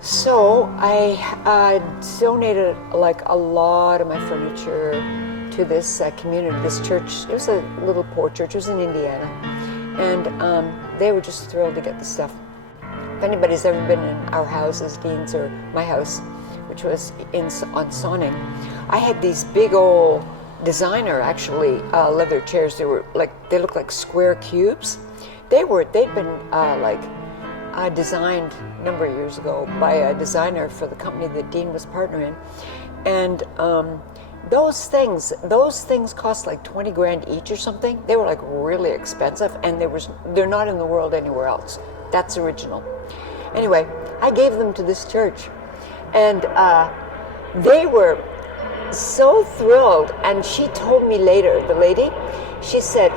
So I donated like a lot of my furniture to this community, this church. It was a little poor church. It was in Indiana, and they were just thrilled to get the stuff. If anybody's ever been in our houses, Dean's or my house, which was on Sonning, I had these big old designer actually leather chairs. They looked like square cubes. They'd been designed a number of years ago by a designer for the company that Dean was partnering, and those things cost like 20 grand each or something. They were like really expensive, and they're not in the world anywhere else. That's original. Anyway, I gave them to this church, and they were so thrilled. And she told me later, the lady, she said,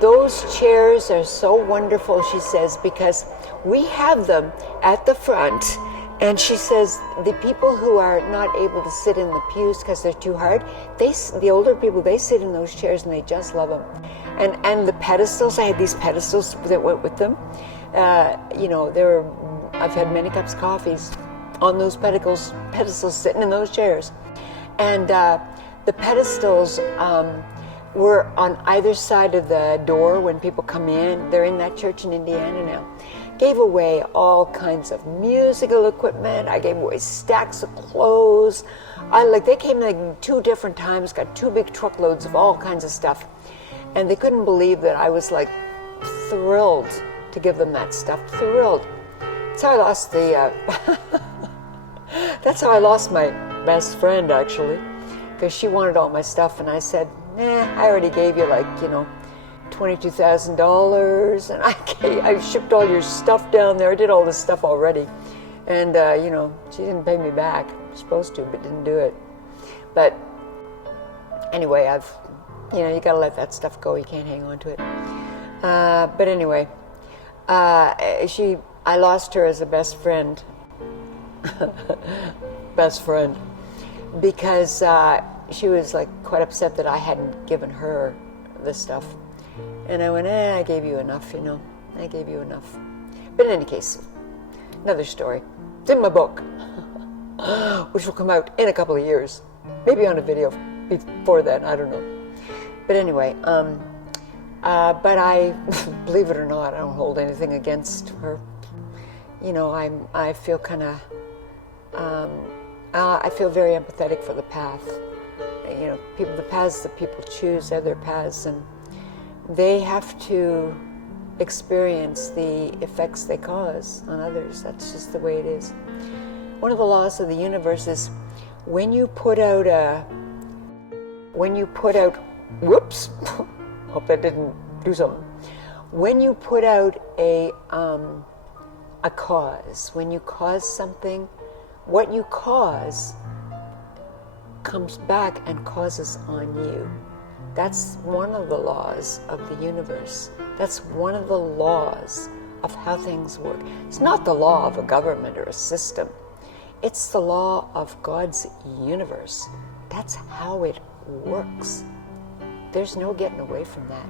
those chairs are so wonderful, she says, because we have them at the front, and she says the people who are not able to sit in the pews because they're too hard, the older people, they sit in those chairs and they just love them. And the pedestals, I had these pedestals that went with them. I've had many cups of coffees on those pedestals sitting in those chairs. And the pedestals were on either side of the door when people come in. They're in that church in Indiana now. Gave away all kinds of musical equipment. I gave away stacks of clothes. They came like 2 different times, got 2 big truckloads of all kinds of stuff. And they couldn't believe that I was like thrilled to give them that stuff. Thrilled. That's how I lost that's how I lost my best friend, actually, because she wanted all my stuff, and I said, I already gave you $22,000, and I shipped all your stuff down there. I did all this stuff already, and she didn't pay me back. Supposed to, but didn't do it. But anyway, you got to let that stuff go. You can't hang on to it. But anyway, I lost her as a best friend. Best friend, because she was like quite upset that I hadn't given her this stuff. And I went, I gave you enough, I gave you enough. But in any case, another story. It's in my book, which will come out in a couple of years. Maybe on a video before then, I don't know. But anyway, but I, believe it or not, I don't hold anything against her. I feel kind of, I feel very empathetic for the path. The paths that people choose are their paths, and they have to experience the effects they cause on others. That's just the way it is. One of the laws of the universe is when you put out, whoops, hope that didn't do something. When you put out a cause, when you cause something, what you cause comes back and causes on you. That's one of the laws of the universe. That's one of the laws of how things work. It's not the law of a government or a system. It's the law of God's universe. That's how it works. There's no getting away from that.